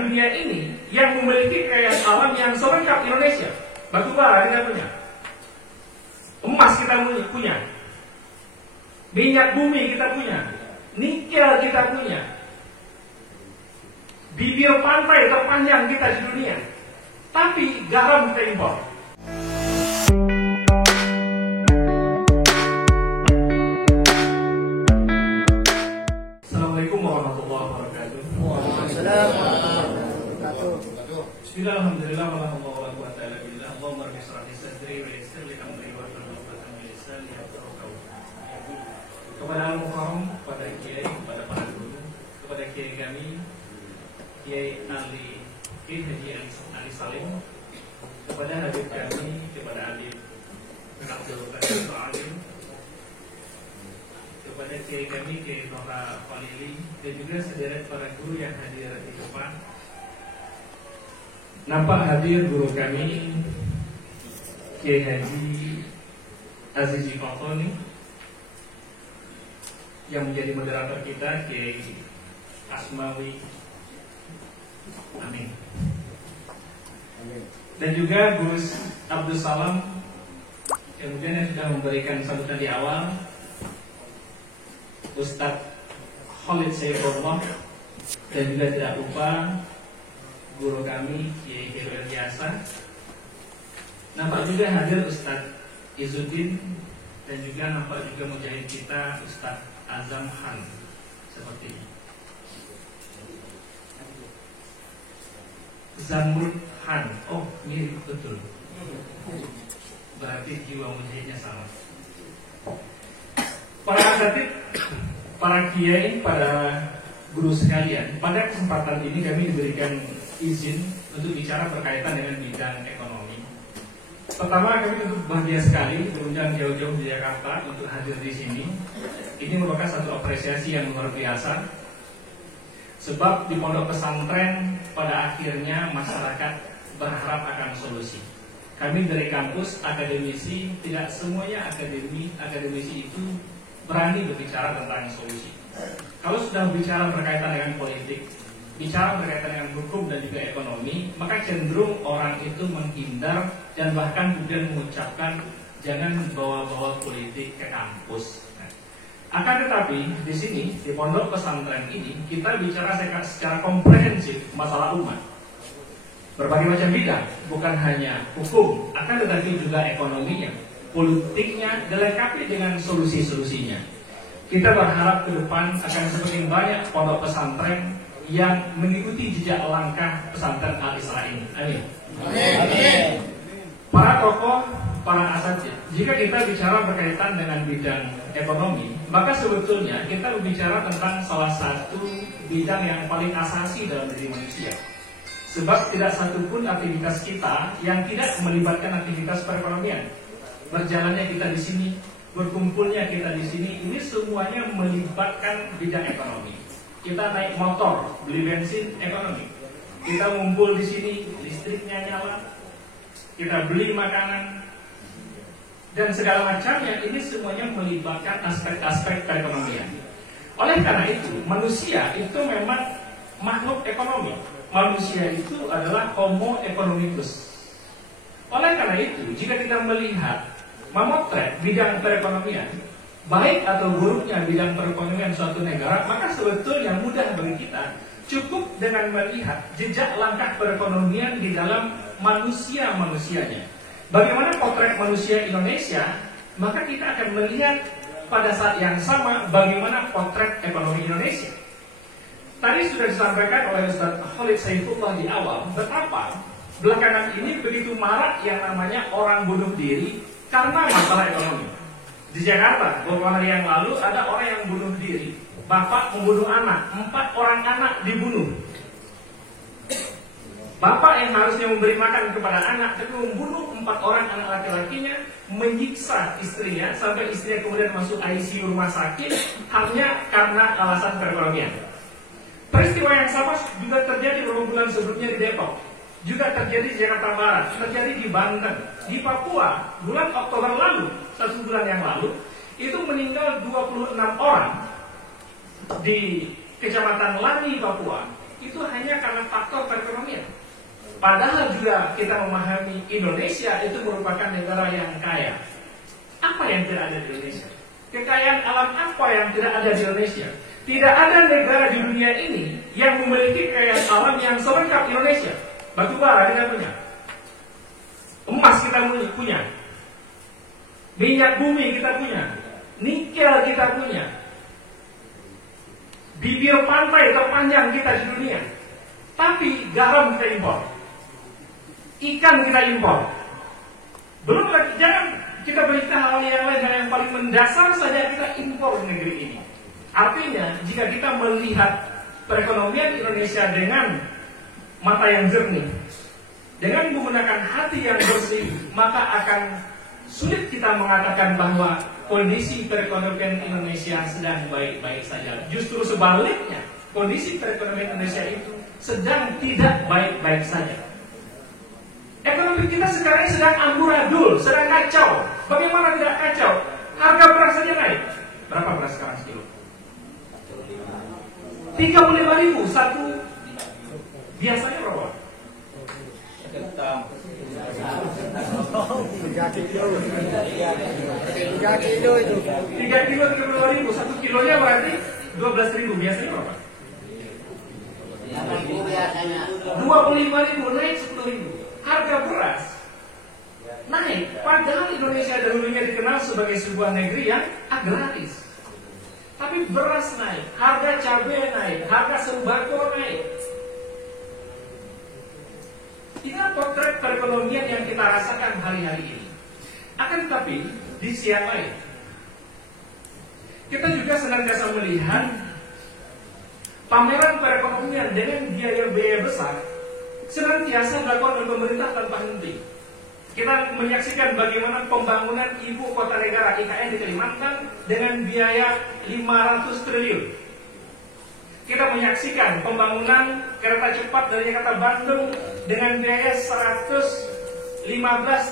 dunia ini yang memiliki kekayaan alam yang selengkap Indonesia. Batu bara kita punya, emas kita punya, minyak bumi kita punya, nikel kita punya, bibir pantai terpanjang kita di dunia. Tapi garam kita impor. Assalamualaikum warahmatullahi wabarakatuh. Waalaikumsalam warahmatullahi wabarakatuh. Bismillahirrahmanirrahim. Alhamdulillah wa ta'ala billah. Allahumma rabbi shrah li sadri wa yassir li amri wa hlul 'uqdatam min lisani yafqahu qawli. Kepada al-mukarram, kepada kiai, kepada para guru, kepada kiai kami, Kiai Haji Ali Salim, kepada habib kami, kepada Habib Abdul Qadir Alim, kepada kiai kami, Kiai Nora Falili, dan juga sederet para guru yang hadir di depan. Nampak hadir guru kami Kiai Haji Azizi Kontoni yang menjadi moderator kita, Kiai Asmawi Amin, dan juga Gus Abdul Salam kemudian yang sudah memberikan sambutan di awal, Ustadz Khalid Saifullah, dan juga tidak lupa guru kami Kiai Heru Yasa. Nampak juga hadir Ustadz Izzuddin, dan juga nampak juga mujahid kita Ustadz Azam Khan seperti ini. Zamrud Khan, oh mirip betul, berarti jiwa mujahidnya sama. Para asatid, para kiai, para guru sekalian, pada kesempatan ini kami diberikan izin untuk bicara berkaitan dengan bidang ekonomi. Pertama, kami tentu bahagia sekali berundang jauh-jauh di Jakarta untuk hadir di sini. Ini merupakan satu apresiasi yang luar biasa. Sebab di pondok pesantren pada akhirnya masyarakat berharap akan solusi. Kami dari kampus, akademisi, tidak semuanya akademisi itu berani berbicara tentang solusi. Kalau sudah bicara berkaitan dengan politik, bicara berkaitan dengan hukum dan juga ekonomi, maka cenderung orang itu menghindar dan bahkan kemudian mengucapkan jangan bawa-bawa politik ke kampus. Akan tetapi di sini di pondok pesantren ini kita bicara secara komprehensif masalah umat, berbagai macam bidang, bukan hanya hukum, akan tetapi juga ekonominya, politiknya dilengkapi dengan solusi-solusinya. Kita berharap ke depan akan semakin banyak pondok pesantren yang mengikuti jejak langkah pesantren Al-Isra ini. Amin. Amin. Para tokoh, para asatid, jika kita bicara berkaitan dengan bidang ekonomi, maka sebetulnya kita berbicara tentang salah satu bidang yang paling asasi dalam diri manusia. Sebab tidak satupun aktivitas kita yang tidak melibatkan aktivitas perekonomian. Berjalannya kita di sini, berkumpulnya kita di sini, ini semuanya melibatkan bidang ekonomi. Kita naik motor, beli bensin, ekonomi. Kita ngumpul di sini, listriknya nyala. Kita beli makanan dan segala macamnya, ini semuanya melibatkan aspek-aspek perekonomian. Oleh karena itu, manusia itu memang makhluk ekonomi. Manusia itu adalah homo economicus. Oleh karena itu, jika kita melihat memotret bidang perekonomian, baik atau buruknya bidang perekonomian suatu negara, maka sebetulnya mudah bagi kita cukup dengan melihat jejak langkah perekonomian di dalam manusia-manusianya. Bagaimana potret manusia Indonesia, maka kita akan melihat pada saat yang sama bagaimana potret ekonomi Indonesia. Tadi sudah disampaikan oleh Ustadz Khalid Saifullah di awal, betapa belakangan ini begitu marak yang namanya orang bunuh diri karena masalah ekonomi. Di Jakarta, beberapa hari yang lalu ada orang yang bunuh diri. Bapak membunuh anak, 4 orang anak dibunuh. Bapak yang harusnya memberi makan kepada anak, tapi membunuh 4 orang anak laki-lakinya, menyiksa istrinya, sampai istrinya kemudian masuk ICU rumah sakit, hanya karena alasan perekonomian. Peristiwa yang sama juga terjadi beberapa bulan sebelumnya di Depok, juga terjadi di Jakarta Barat, terjadi di Banten, di Papua, bulan Oktober lalu, 1 bulan yang lalu, itu meninggal 26 orang di Kecamatan Lani, Papua. itu hanya karena faktor perekonomian. Padahal juga kita memahami Indonesia itu merupakan negara yang kaya. Apa yang tidak ada di Indonesia? Kekayaan alam apa yang tidak ada di Indonesia? Tidak ada negara di dunia ini yang memiliki kekayaan alam yang selengkap Indonesia. Batu bara kita punya, emas kita punya, minyak bumi kita punya, nikel kita punya, bibir pantai terpanjang kita di dunia. Tapi garam kita impor, ikan kita impor. Belum lagi, jangan kita berita hal yang lain, dan yang paling mendasar saja kita impor negeri ini. Artinya, jika kita melihat perekonomian Indonesia dengan mata yang jernih, dengan menggunakan hati yang bersih, maka akan sulit kita mengatakan bahwa kondisi perekonomian Indonesia sedang baik-baik saja. Justru sebaliknya, kondisi perekonomian Indonesia itu sedang tidak baik-baik saja. Ekonomi kita sekarang sedang amburadul, sedang kacau. Bagaimana tidak kacau? Harga beras saja naik. Berapa beras sekarang sekilo? 35.000 satu. Biasanya berapa? 3 kilo itu. 3 kilo 32.000, 1 kilonya berarti 12.000. Biasanya berapa? 25.000 naik 10.000. Harga beras naik. Padahal Indonesia dahulunya dikenal sebagai sebuah negeri yang agraris. Tapi beras naik, harga cabai naik, harga sembako naik. Inilah potret perekonomian yang kita rasakan hari-hari ini. Akan tetapi, di sisi yang lain, kita juga senantiasa melihat pameran perekonomian dengan biaya-biaya besar senantiasa dilakukan oleh pemerintah tanpa henti. Kita menyaksikan bagaimana pembangunan ibu kota negara IKN di Kalimantan dengan biaya 500 triliun. Kita menyaksikan pembangunan kereta cepat dari Jakarta Bandung dengan biaya 115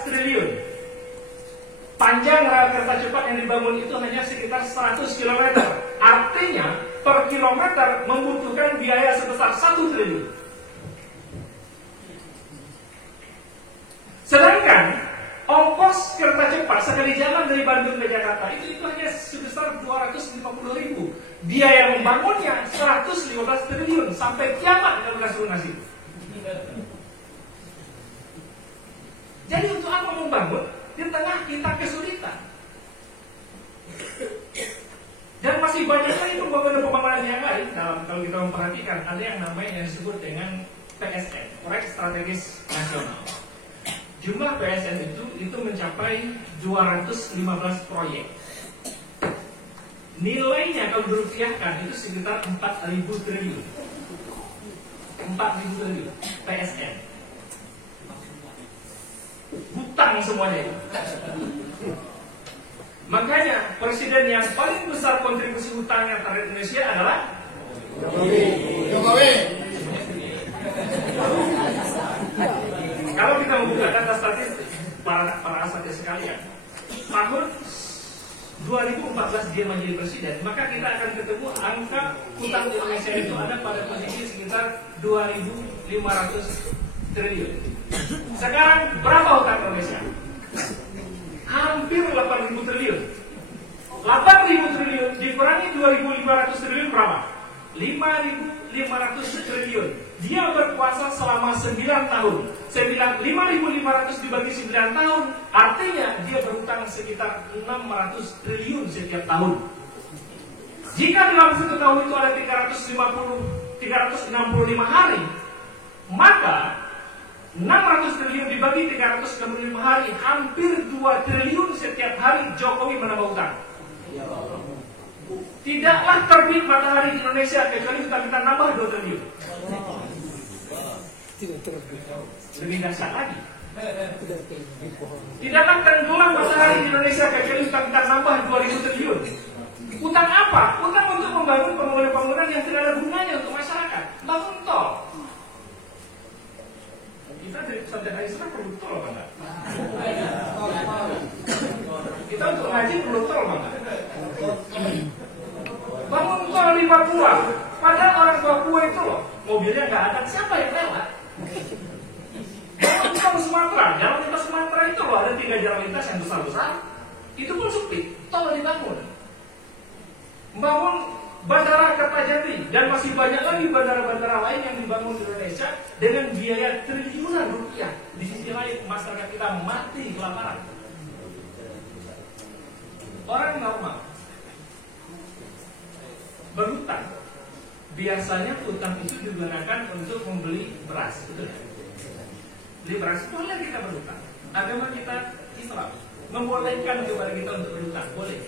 triliun. Panjang rel kereta cepat yang dibangun itu hanya sekitar 100 km. Artinya per kilometer membutuhkan biaya sebesar 1 triliun. Sedangkan ongkos kereta cepat sekali jalan dari Bandung ke Jakarta itu hanya sebesar 250.000. Biaya membangunnya 115 triliun sampai kiamat kalau kasih lunasi. Jadi untuk apa membangun di tengah kita kesulitan? Dan masih banyak lagi pembangunan yang lain. Kalau kita memperhatikan, ada yang namanya yang disebut dengan PSN, Proyek Strategis Nasional. Jumlah PSN itu mencapai 215 proyek. Nilainya kalau dirupiahkan itu sekitar 4.000 triliun. 4.000 triliun PSN. Hutang semuanya itu. Makanya presiden yang paling besar kontribusi hutangnya terhadap Indonesia adalah Jokowi. Kalau kita membuka data statistik para asatnya sekalian, tahun 2014 dia menjadi presiden, maka kita akan ketemu angka hutang Indonesia itu ada pada posisi sekitar 2.500 triliun. Sekarang berapa hutang Indonesia? Hampir 8.000 triliun. 8.000 triliun dikurangi 2.500 triliun berapa? 5.500 triliun. Dia berkuasa selama 9 tahun. 5.500 dibagi 9 tahun, artinya dia berhutang sekitar 600 triliun setiap tahun. Jika dalam satu tahun itu ada 365 hari, maka 600 triliun dibagi 365 hari, hampir 2 triliun setiap hari Jokowi menambah hutang. Tidaklah terbit matahari di Indonesia kecuali hutang kita nambah 2 triliun. Lebih dahsyat lagi, tidaklah tenggelam matahari di Indonesia kecuali hutang kita nambah 2.000 triliun. Utang apa? Utang untuk membangun bangunan-bangunan yang tidak ada gunanya untuk masyarakat. Bangun tol. Kita dari pusat dari sana perlu tol apa enggak? Kita untuk ngaji perlu tol apa enggak? Bangun tol di Papua. Padahal orang Papua itu loh, mobilnya nggak ada, siapa yang lewat? Kalau Sumatera, jalan lintas Sumatera itu loh, ada 3 jalan lintas yang besar-besar, itu pun sempit, tolong dibangun. Membangun Bandara Kertajati dan masih banyak lagi bandara-bandara lain yang dibangun di Indonesia dengan biaya triliunan rupiah. Di sisi lain masyarakat kita mati kelaparan. Orang normal berhutang, biasanya hutang itu digunakan untuk membeli beras, betul ya? Beli beras boleh kita berhutang. Agama kita Islam membolehkan kepada kita untuk berhutang, boleh.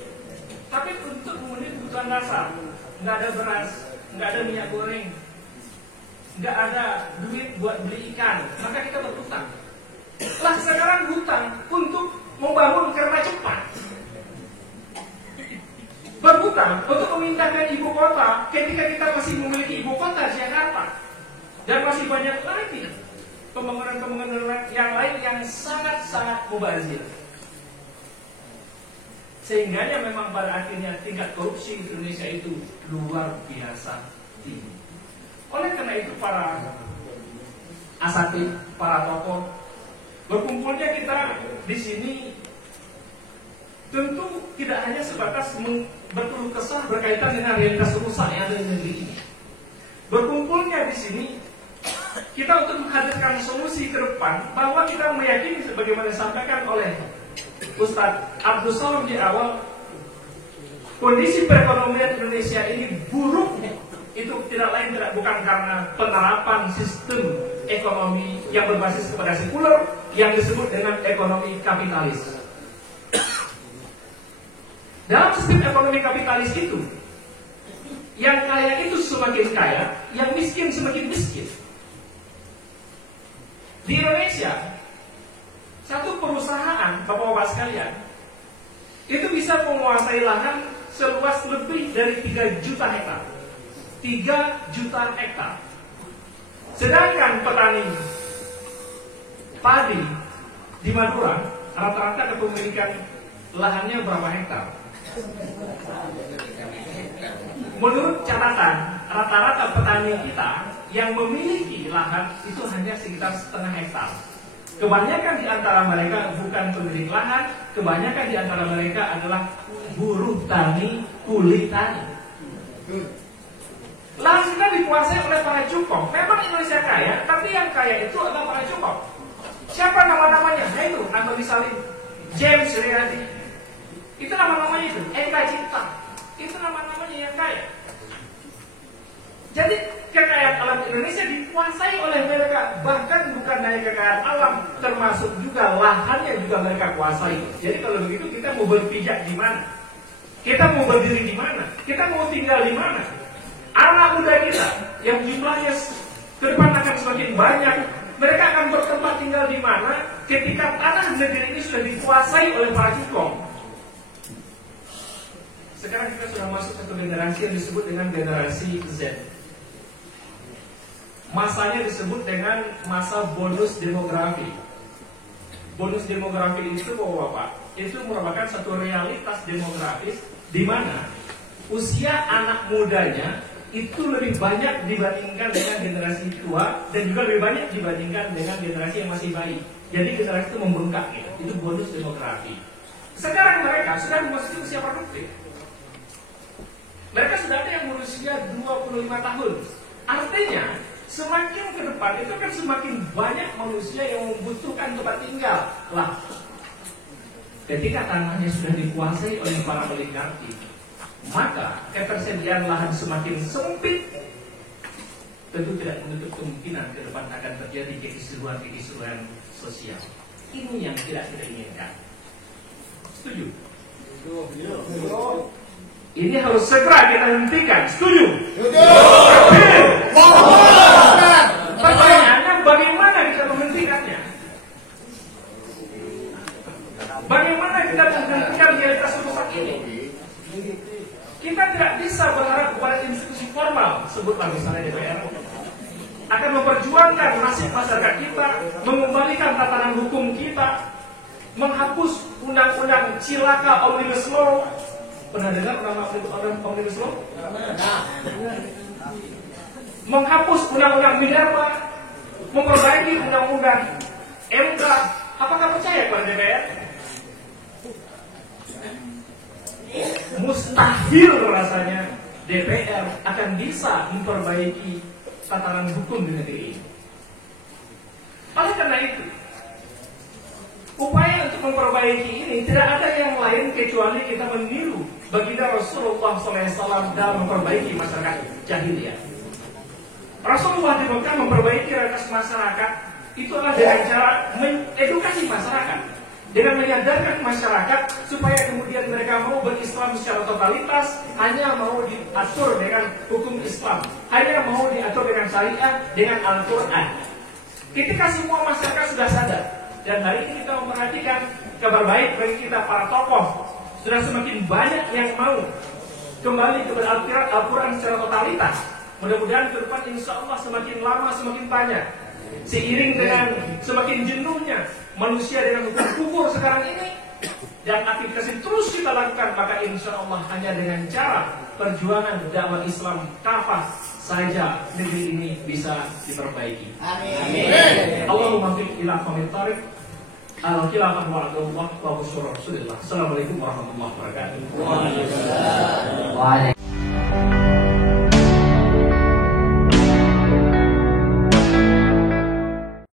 Tapi untuk memenuhi kebutuhan dasar, nggak ada beras, nggak ada minyak goreng, nggak ada duit buat beli ikan, maka kita berhutang. Lah sekarang hutang untuk membangun kereta cepat, berhutang untuk memindahkan ibu kota ketika kita masih memiliki ibu kota Jakarta, dan masih banyak lagi pembangunan-pembangunan yang lain yang sangat-sangat mubazir. Sehingganya memang pada akhirnya tingkat korupsi di Indonesia itu luar biasa tinggi. Oleh karena itu para asatidz, para tokoh, berkumpulnya kita di sini tentu tidak hanya sebatas berkeluh kesah berkaitan dengan realitas rusak yang ada di negeri ini. Berkumpulnya di sini kita untuk menghadirkan solusi ke depan, bahwa kita meyakini sebagaimana disampaikan oleh Ustadz Abdul Salam di awal, kondisi perekonomian Indonesia ini buruk itu tidak lain tidak bukan karena penerapan sistem ekonomi yang berbasis kepada sekuler yang disebut dengan ekonomi kapitalis. Dalam sistem ekonomi kapitalis itu, yang kaya itu semakin kaya, yang miskin semakin miskin. Di Indonesia, satu perusahaan, Bapak-bapak sekalian, itu bisa menguasai lahan seluas lebih dari 3 juta hektar. 3 juta hektar. Sedangkan petani padi di Madura rata-rata kepemilikan lahannya berapa hektar? Menurut catatan, rata-rata petani kita yang memiliki lahan itu hanya sekitar 0,5 hektar. Kebanyakan di antara mereka bukan pemilik lahan, kebanyakan di antara mereka adalah buruh tani, kuli tani. Lahan kita dikuasai oleh para cukong. Memang Indonesia kaya, tapi yang kaya itu adalah para cukong. Siapa nama-namanya? Nah itu, Anthony Salim, James Riyadi. Itu nama-namanya itu, Eka Cipta. Itu nama-namanya yang kaya. Jadi kekayaan alam Indonesia dikuasai oleh mereka. Bahkan bukan hanya kekayaan alam, termasuk juga lahannya juga mereka kuasai. Jadi kalau begitu kita mau berpijak di mana? Kita mau berdiri di mana? Kita mau tinggal di mana? Anak muda kita yang jumlahnya ke depan akan semakin banyak, mereka akan bertempat tinggal di mana ketika tanah negeri ini sudah dikuasai oleh para cukong. Sekarang kita sudah masuk satu generasi yang disebut dengan generasi Z. Masanya disebut dengan masa bonus demografi. Bonus demografi itu Bapak, itu merupakan satu realitas demografis di mana usia anak mudanya itu lebih banyak dibandingkan dengan generasi tua dan juga lebih banyak dibandingkan dengan generasi yang masih bayi. Jadi generasi itu membengkak gitu. Itu bonus demografi. Sekarang mereka sudah memasuki usia produktif. Mereka sudah ada yang berusia 25 tahun. Artinya semakin ke depan itu kan semakin banyak manusia yang membutuhkan tempat tinggal. Lah, ketika tanahnya sudah dikuasai oleh para oligarki, maka ketersediaan lahan semakin sempit. Tentu tidak menutup kemungkinan ke depan akan terjadi kekisruhan sosial. Ini yang tidak kita inginkan. Setuju? Ini harus segera kita hentikan. Setuju? Pertanyaannya bagaimana kita menghentikannya? Bagaimana kita menghentikan realitas rusak ini? Kita tidak bisa berharap kepada institusi formal, sebutlah misalnya DPR, akan memperjuangkan nasib masyarakat kita, mengembalikan tatanan hukum kita, menghapus undang-undang cilaka Omnibus Law. Pernah dengar nama Omnibus Law? menghapus undang-undang Minerba, memperbaiki undang-undang MK. Apakah percaya kepada DPR? Mustahil rasanya DPR akan bisa memperbaiki tatanan hukum di negeri ini. Oleh karena itu, upaya untuk memperbaiki ini tidak ada yang lain kecuali kita meniru baginda Rasulullah SAW dalam memperbaiki masyarakat jahiliyah. Rasulullah di Mekah memperbaiki realitas masyarakat itu adalah dengan cara mengedukasi masyarakat, dengan menyadarkan masyarakat supaya kemudian mereka mau berislam secara totalitas, hanya mau diatur dengan hukum Islam, hanya mau diatur dengan syariah, dengan Al-Quran. Ketika semua masyarakat sudah sadar, dan hari ini kita memperhatikan kabar baik bagi kita para tokoh, sudah semakin banyak yang mau kembali kepada Al-Quran secara totalitas. Mudah-mudahan ke depan insya Allah semakin lama semakin banyak. Seiring dengan semakin jenuhnya manusia dengan hukum kufur sekarang ini, dan aktivitas yang terus kita lakukan, maka insya Allah hanya dengan cara perjuangan dakwah Islam kafah saja negeri ini bisa diperbaiki. Amin. Allahumma fiq ila qawmit thariq al-khilafah wa'adullah wa busyura Rasulullah. Assalamualaikum warahmatullahi wabarakatuh.